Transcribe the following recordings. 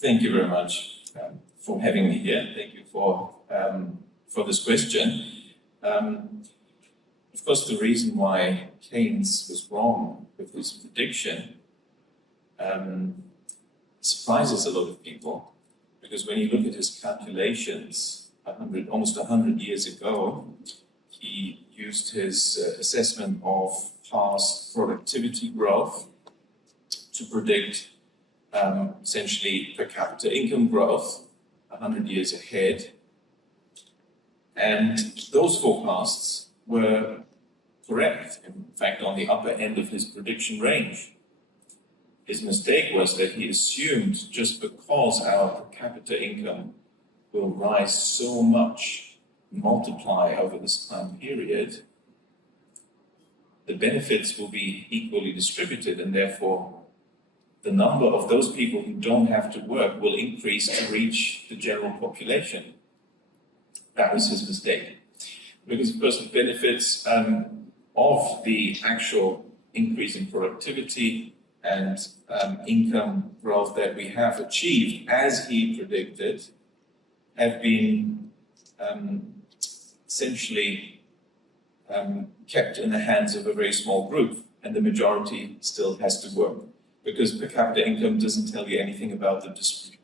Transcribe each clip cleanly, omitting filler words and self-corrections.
Thank you very much for having me here. Thank you for this question. Of course, the reason why Keynes was wrong with his prediction surprises a lot of people, because when you look at his calculations almost 100 years ago, he used his assessment of past productivity growth to predict essentially per capita income growth 100 years ahead. And those forecasts were correct, in fact, on the upper end of his prediction range. His mistake was that he assumed just because our per capita income will rise so much, multiply over this time period, the benefits will be equally distributed, and therefore the number of those people who don't have to work will increase to reach the general population. That was his mistake. Because, of course, the benefits of the actual increase in productivity and income growth that we have achieved, as he predicted, have been essentially kept in the hands of a very small group, and the majority still has to work. Because per capita income doesn't tell you anything about the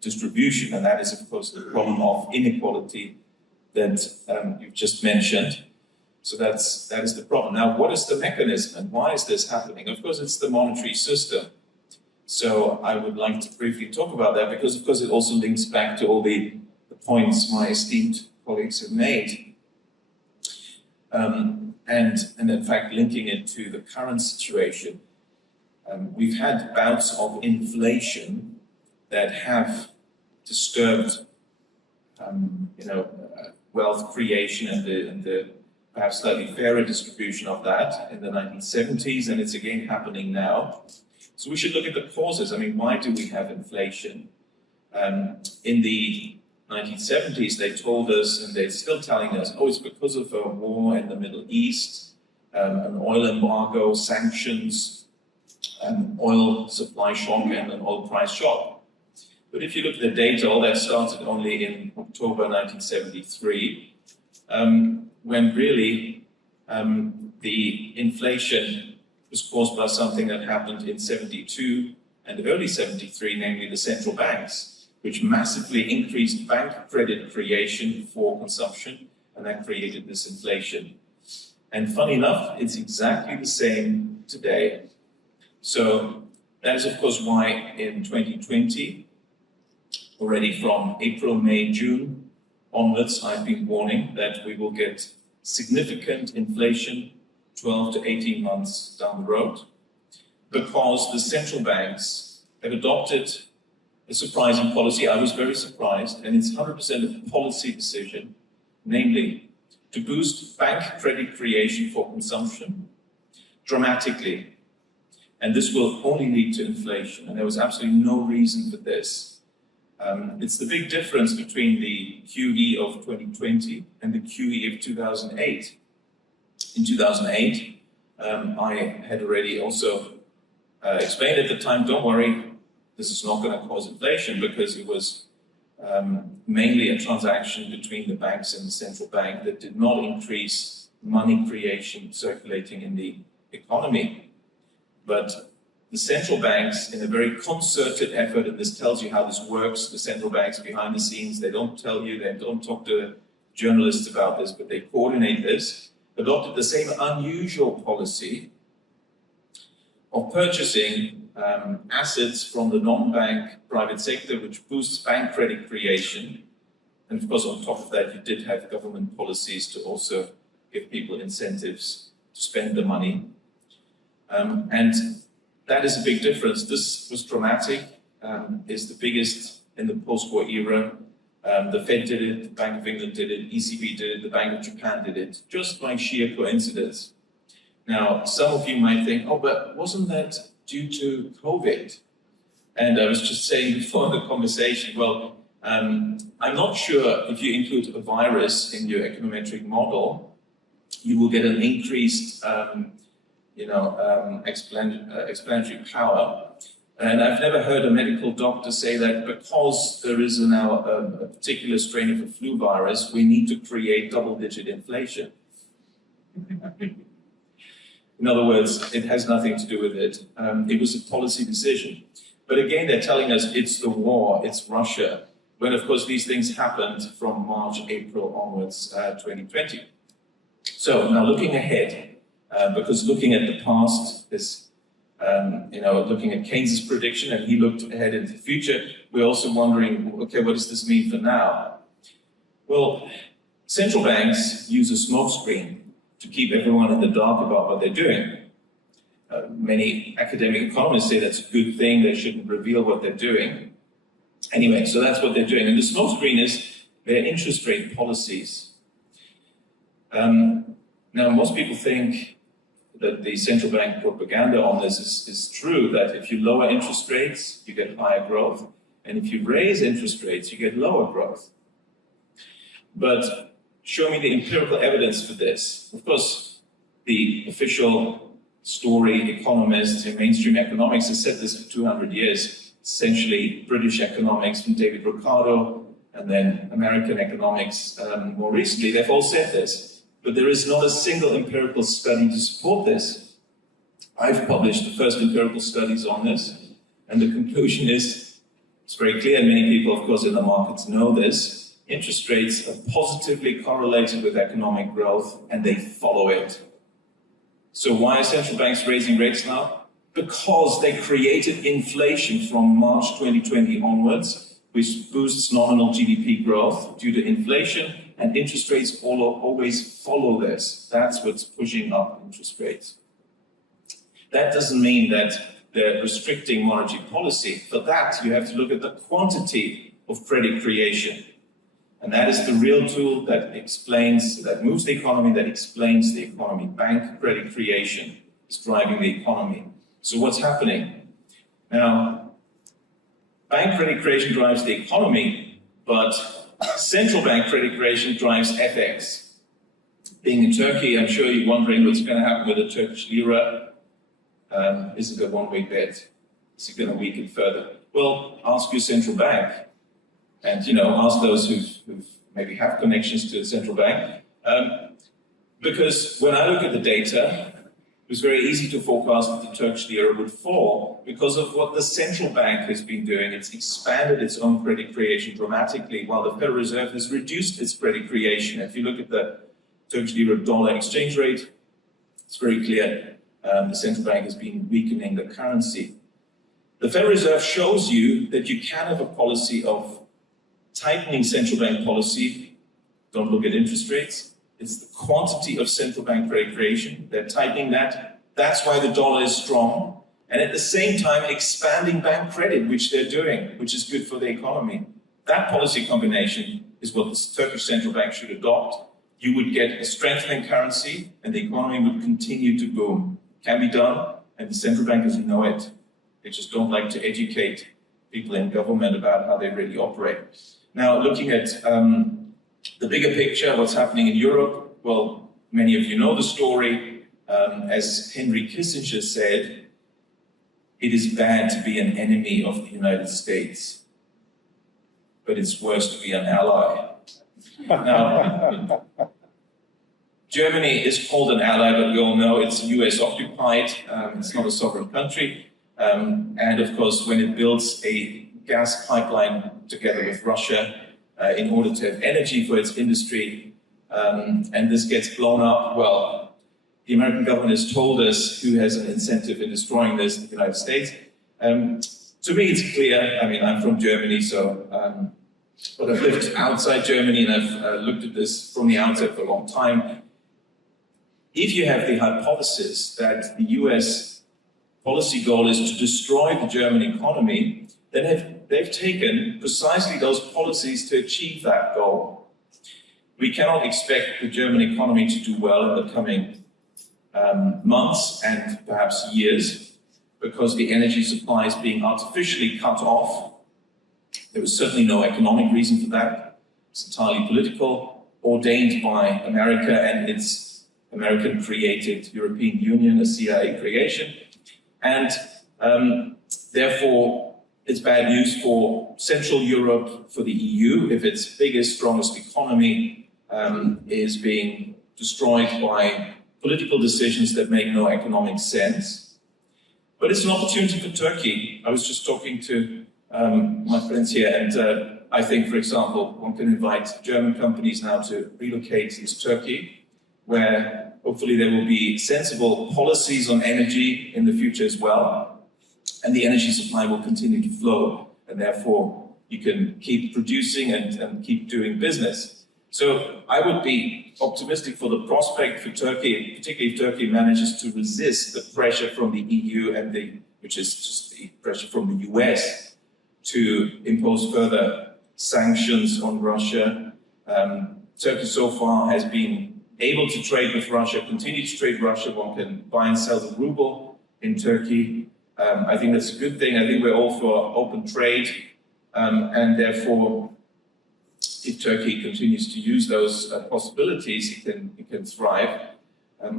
distribution, and that is, of course, the problem of inequality that you've just mentioned. So that is the problem. Now, what is the mechanism, and why is this happening? Of course, it's the monetary system. So I would like to briefly talk about that, because, of course, it also links back to all the points my esteemed colleagues have made. And in fact, linking it to the current situation. We've had bouts of inflation that have disturbed, wealth creation and the perhaps slightly fairer distribution of that in the 1970s, and it's again happening now. So we should look at the causes. I mean, why do we have inflation? In the 1970s, they told us, and they're still telling us, oh, it's because of a war in the Middle East, an oil embargo, sanctions, an oil supply shock, and an oil price shock. But if you look at the data, all that started only in October 1973, when really the inflation was caused by something that happened in 72 and early 73, namely the central banks, which massively increased bank credit creation for consumption, and that created this inflation. And funny enough, it's exactly the same today. So that is, of course, why in 2020, already from April, May, June onwards, I've been warning that we will get significant inflation 12 to 18 months down the road, because the central banks have adopted a surprising policy. I was very surprised, and it's 100% a policy decision, namely to boost bank credit creation for consumption dramatically. And this will only lead to inflation, and there was absolutely no reason for this. It's the big difference between the QE of 2020 and the QE of 2008. In 2008, I had already also explained at the time, don't worry, this is not going to cause inflation, because it was mainly a transaction between the banks and the central bank that did not increase money creation circulating in the economy. But the central banks, in a very concerted effort, and this tells you how this works, the central banks behind the scenes, they don't tell you, they don't talk to journalists about this, but they coordinate this, adopted the same unusual policy of purchasing assets from the non-bank private sector, which boosts bank credit creation. And of course, on top of that, you did have government policies to also give people incentives to spend the money. And that is a big difference. This was dramatic, is the biggest in the post-war era. The Fed did it, the Bank of England did it, ECB did it, the Bank of Japan did it, just by sheer coincidence. Now, some of you might think, oh, but wasn't that due to COVID? And I was just saying before the conversation, well, I'm not sure if you include a virus in your econometric model, you will get an increased explanatory power. And I've never heard a medical doctor say that because there is now a particular strain of a flu virus, we need to create double-digit inflation. In other words, it has nothing to do with it. It was a policy decision. But again, they're telling us it's the war, it's Russia, when of course these things happened from March, April onwards, 2020. So now looking ahead, because looking at the past is, looking at Keynes's prediction, and he looked ahead into the future, we're also wondering, okay, what does this mean for now? Well, central banks use a smokescreen to keep everyone in the dark about what they're doing. Many academic economists say that's a good thing, they shouldn't reveal what they're doing. Anyway, so that's what they're doing. And the smokescreen is their interest rate policies. Now, most people think that the central bank propaganda on this is true, that if you lower interest rates, you get higher growth, and if you raise interest rates, you get lower growth. But show me the empirical evidence for this. Of course, the official story economists in mainstream economics have said this for 200 years, essentially British economics from David Ricardo, and then American economics more recently, they've all said this. But there is not a single empirical study to support this. I've published the first empirical studies on this, and the conclusion is, it's very clear, and many people, of course, in the markets know this, interest rates are positively correlated with economic growth, and they follow it. So why are central banks raising rates now? Because they created inflation from March 2020 onwards, which boosts nominal GDP growth due to inflation, and interest rates always follow this. That's what's pushing up interest rates. That doesn't mean that they're restricting monetary policy. For that, you have to look at the quantity of credit creation. And that is the real tool that moves the economy, that explains the economy. Bank credit creation is driving the economy. So what's happening? Now, bank credit creation drives the economy, but central bank credit creation drives FX. Being in Turkey, I'm sure you're wondering what's going to happen with the Turkish lira. Is it a one-way bet? Is it going to weaken further? Well, ask your central bank. And, ask those who maybe have connections to the central bank. Because when I look at the data, it was very easy to forecast that the Turkish lira would fall because of what the central bank has been doing. It's expanded its own credit creation dramatically, while the Federal Reserve has reduced its credit creation. If you look at the Turkish lira-dollar exchange rate, it's very clear the central bank has been weakening the currency. The Federal Reserve shows you that you can have a policy of tightening central bank policy. Don't look at interest rates. It's the quantity of central bank credit creation. They're tightening that. That's why the dollar is strong. And at the same time, expanding bank credit, which they're doing, which is good for the economy. That policy combination is what the Turkish central bank should adopt. You would get a strengthening currency, and the economy would continue to boom. Can be done, and the central bankers know it. They just don't like to educate people in government about how they really operate. Now, looking at the bigger picture, what's happening in Europe, well, many of you know the story. As Henry Kissinger said, it is bad to be an enemy of the United States, but it's worse to be an ally. Now, Germany is called an ally, but we all know it's US occupied. It's not a sovereign country. And of course, when it builds a gas pipeline together with Russia in order to have energy for its industry, and this gets blown up, well, the American government has told us who has an incentive in destroying this, the United States. To me, it's clear. I mean, I'm from Germany, so but I've lived outside Germany and I've looked at this from the outset for a long time. If you have the hypothesis that the US policy goal is to destroy the German economy, then they've taken precisely those policies to achieve that goal. We cannot expect the German economy to do well in the coming months and perhaps years, because the energy supply is being artificially cut off. There was certainly no economic reason for that. It's entirely political, ordained by America and its American-created European Union, a CIA creation. And Therefore, it's bad news for Central Europe, for the EU, if its biggest, strongest economy is being destroyed by political decisions that make no economic sense. But it's an opportunity for Turkey. I was just talking to my friends here, and I think, for example, one can invite German companies now to relocate to Turkey, where hopefully there will be sensible policies on energy in the future as well, and the energy supply will continue to flow, and therefore you can keep producing and keep doing business. So I would be optimistic for the prospect for Turkey, particularly if Turkey manages to resist the pressure from the EU and which is just the pressure from the US to impose further sanctions on Russia. Turkey so far has been able to trade with Russia, continue to trade Russia. One can buy and sell the ruble in Turkey. I think that's a good thing. I think we're all for open trade, and therefore, if Turkey continues to use those possibilities, it can thrive.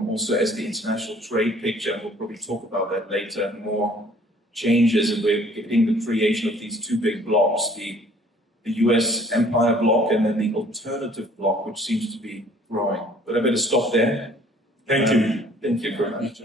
Also, as the international trade picture, and we'll probably talk about that later, more changes, and we're getting the creation of these two big blocks, the US empire bloc and then the alternative bloc, which seems to be growing. But I better stop there. Thank you. Thank you very much.